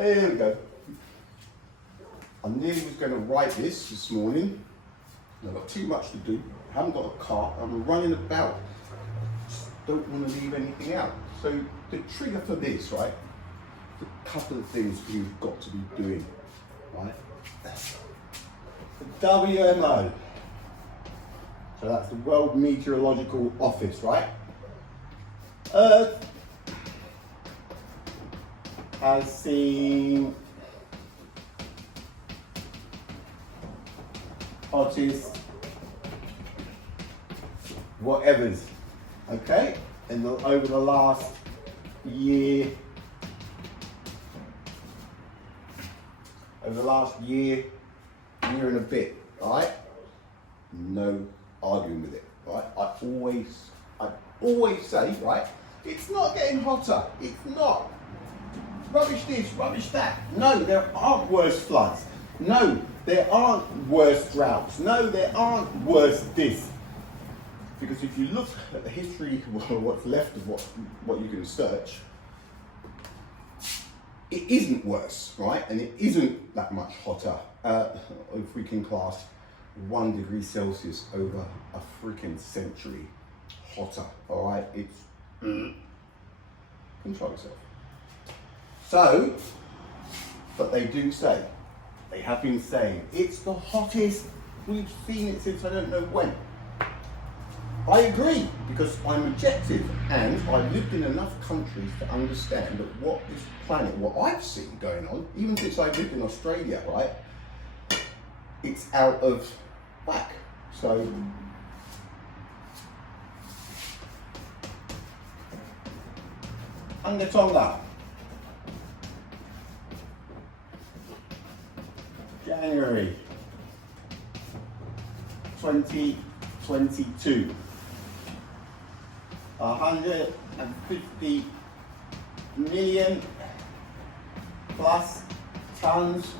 There we go. I nearly was going to write this morning. I've got too much to do. I haven't got a car. I'm running about. Just don't want to leave anything out. So the trigger for this, right? A couple of things you've got to be doing, right? The WMO. So that's the World Meteorological Office, right? Earth has seen hottest whatevers, okay? And over the last year, year and a bit, right? No arguing with it, right? I always say, right? It's not getting hotter. It's not. Rubbish this, rubbish that. No, there aren't worse floods. No, there aren't worse droughts. No, there aren't worse this. Because if you look at the history, what's left of what you can search, it isn't worse, right? And it isn't that much hotter. If we can class 1 degree Celsius over a freaking century hotter, all right? It's control yourself. So, but they do say, they have been saying, it's the hottest we've seen it since I don't know when. I agree, because I'm objective and I've lived in enough countries to understand that what this planet, what I've seen going on, even since I lived in Australia, right, it's out of whack. So, Hunga Tonga, January 2022. 150 million plus tons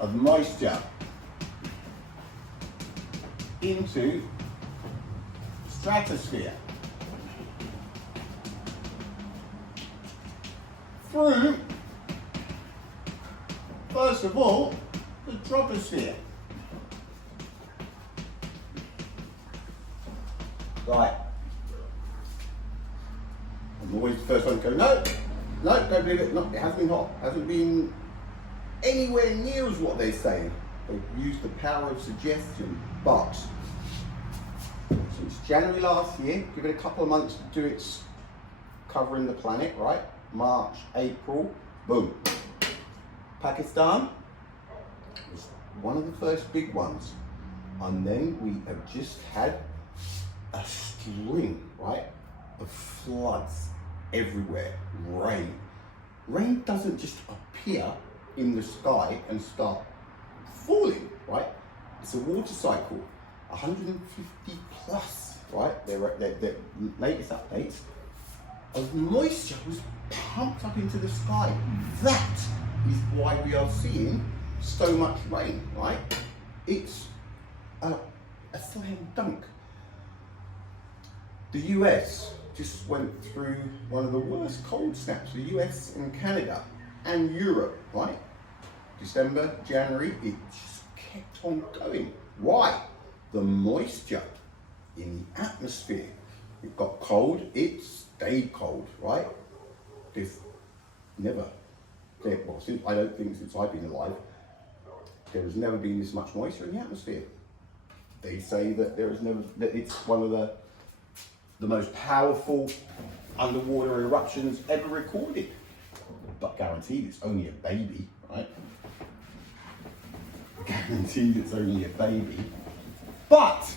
of moisture into stratosphere through, first of all, the troposphere. Right. I'm always the first one to go, no, don't believe it. No, it hasn't been hot. It hasn't been anywhere near as what they're saying. They've used the power of suggestion, but since January last year, give it a couple of months to do its covering the planet, right? March, April, boom. Pakistan was one of the first big ones. And then we have just had a string, right, of floods everywhere, rain. Rain doesn't just appear in the sky and start falling, right? It's a water cycle, 150 plus, right? Their latest updates of moisture was pumped up into the sky. That is why we are seeing so much rain, right? It's a slam dunk. The US just went through one of the worst cold snaps. The US and Canada and Europe, right? December, January, it just kept on going. Why? The moisture in the atmosphere. It got cold, it stayed cold, right? This never, well, I don't think since I've been alive, there has never been this much moisture in the atmosphere. They say that that it's one of the most powerful underwater eruptions ever recorded. But guaranteed it's only a baby, right? Guaranteed it's only a baby. But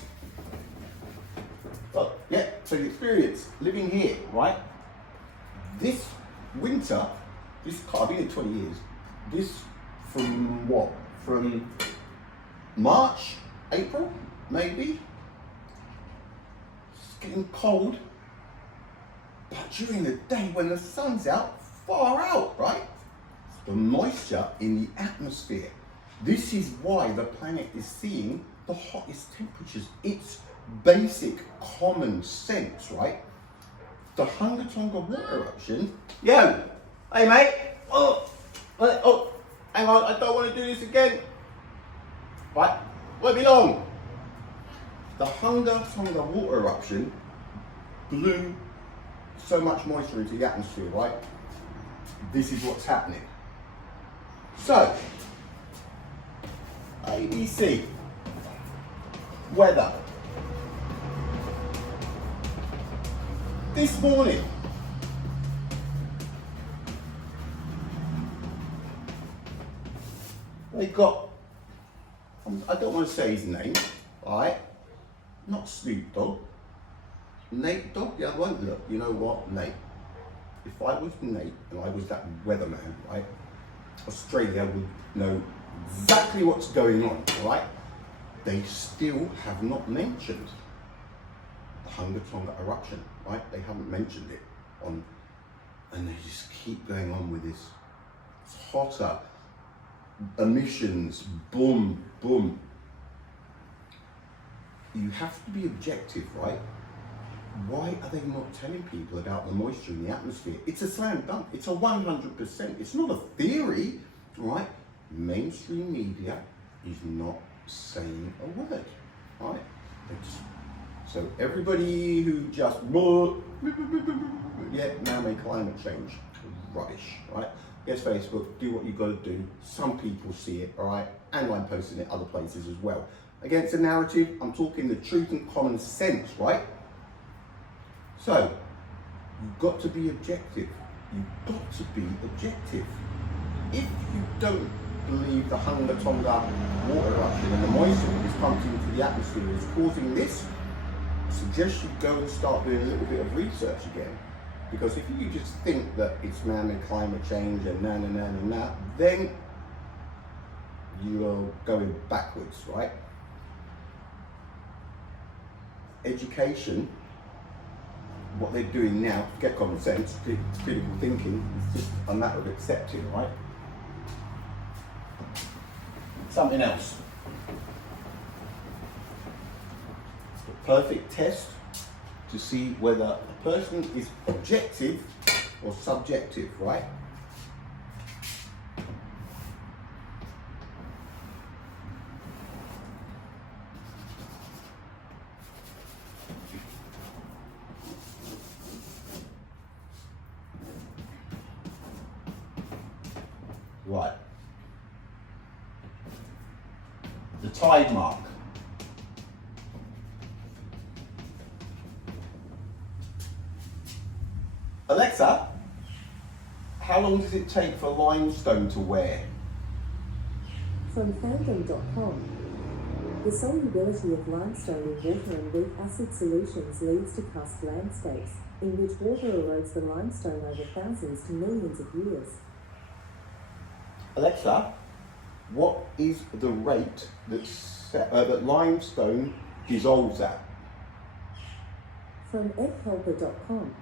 yeah, so the experience, living here, right? This winter, I've been here 20 years. This from what? From March, April, maybe? It's getting cold. But during the day when the sun's out, far out, right? It's the moisture in the atmosphere. This is why the planet is seeing the hottest temperatures. It's basic common sense, right? The Hunga Tonga water eruption. Yo, hey mate. oh, hang on, I don't want to do this again. Right, won't be long. The Hunga Tonga water eruption blew so much moisture into the atmosphere, right? This is what's happening. So, ABC, weather. This morning, they got, I don't want to say his name, alright? Not Snoop Dogg. Nate Dogg, the other one. Look, you know what, Nate? If I was Nate and I was that weatherman, right? Australia would know exactly what's going on, right? They still have not mentioned the Hunga Tonga eruption, right? They haven't mentioned it on, and they just keep going on with this. It's hotter, emissions, boom, boom. You have to be objective, right? Why are they not telling people about the moisture in the atmosphere? It's a slam dunk. It's a 100%. It's not a theory, right? Mainstream media is not saying a word, right? So everybody who just, yeah, man-made climate change, rubbish, right? Yes, Facebook, do what you've got to do. Some people see it, all right? And I'm posting it other places as well. Against the narrative, I'm talking the truth and common sense, right? So, you've got to be objective. You've got to be objective. If you don't believe the Hunga Tonga water eruption and the moisture that is pumped into the atmosphere is causing this, I suggest you go and start doing a little bit of research again. Because if you just think that it's man-made climate change and na, then you are going backwards, right? Education, what they're doing now, forget common sense, critical thinking, it's just a matter of accepting, right? Something else. It's the perfect test to see whether a person is objective or subjective, right? Right. The tide mark. Alexa, how long does it take for limestone to wear? From Fandom.com, the solubility of limestone in water and weak acid solutions leads to karst landscapes, in which water erodes the limestone over thousands to millions of years. Alexa, what is the rate that limestone dissolves at? From egghelper.com,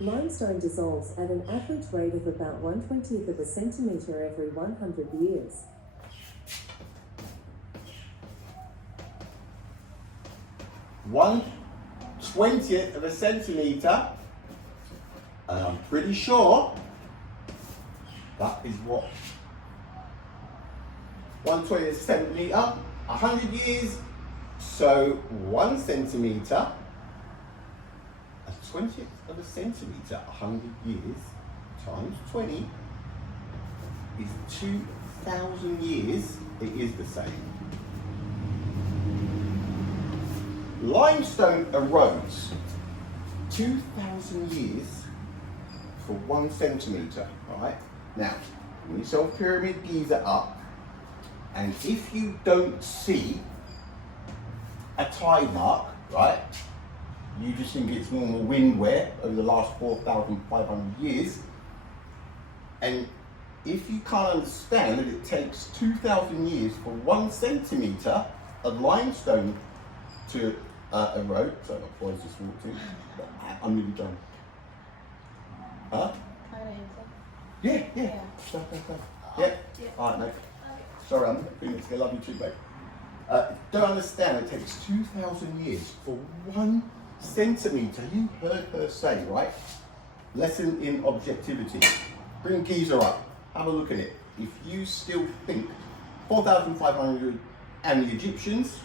limestone dissolves at an average rate of about 1/20th of a centimetre every 100 years. One 1/20th of a centimetre, and I'm pretty sure that is what 1/20th of a centimetre, 100 years, so 1 centimetre, a 20th of a centimetre, 100 years times 20 is 2,000 years. It is the same. Limestone erodes 2,000 years for 1 centimetre, alright? Now, when you sell Pyramid Giza up, and if you don't see a tide mark, right, you just think it's normal wind wear over the last 4,500 years, and if you can't understand that it takes 2,000 years for 1 centimetre of limestone to erode, sorry, my boys just walked in, but I'm really done. Huh? Yeah. Stuff. Yeah? Alright, mate. Sorry, I'm being I love you too, mate. Don't understand, it takes 2,000 years for 1 centimetre. You heard her say, right? Lesson in objectivity. Bring Giza up. Have a look at it. If you still think 4,500 and the Egyptians,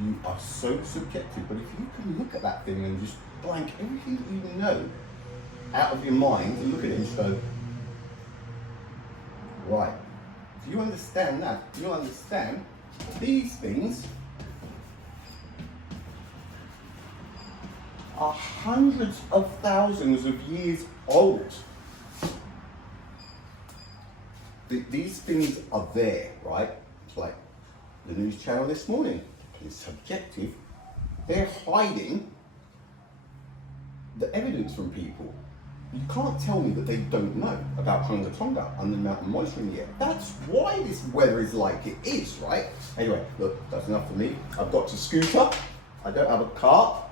you are so subjective. But if you can look at that thing and just blank everything that you know out of your mind and look at it and just go, right. If you understand that, you'll understand these things are hundreds of thousands of years old. These things are there, right? It's like the news channel this morning. It's subjective. They're hiding the evidence from people. You can't tell me that they don't know about Hunga Tonga and the mountain moisture in the air. That's why this weather is like it is, right? Anyway, look, that's enough for me. I've got to scooter. I don't have a car.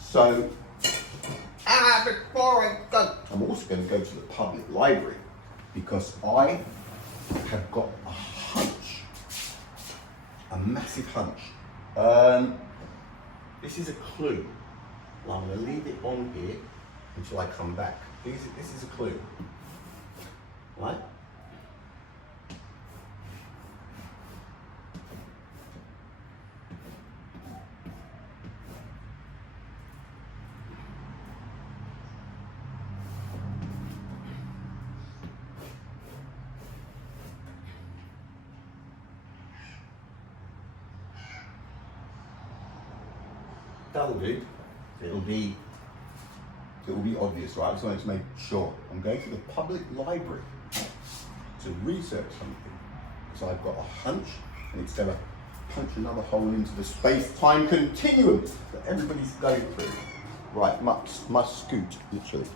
So, before I go, I'm also going to go to the public library because I have got a hunch, a massive hunch. This is a clue. I'm going to leave it on here until I come back. This is a clue, right? That'll do. It'll be obvious, right? I just wanted to make sure. I'm going to the public library to research something. So I've got a hunch, and it's going to punch another hole into the space-time continuum that everybody's going through. Right, must scoot, literally.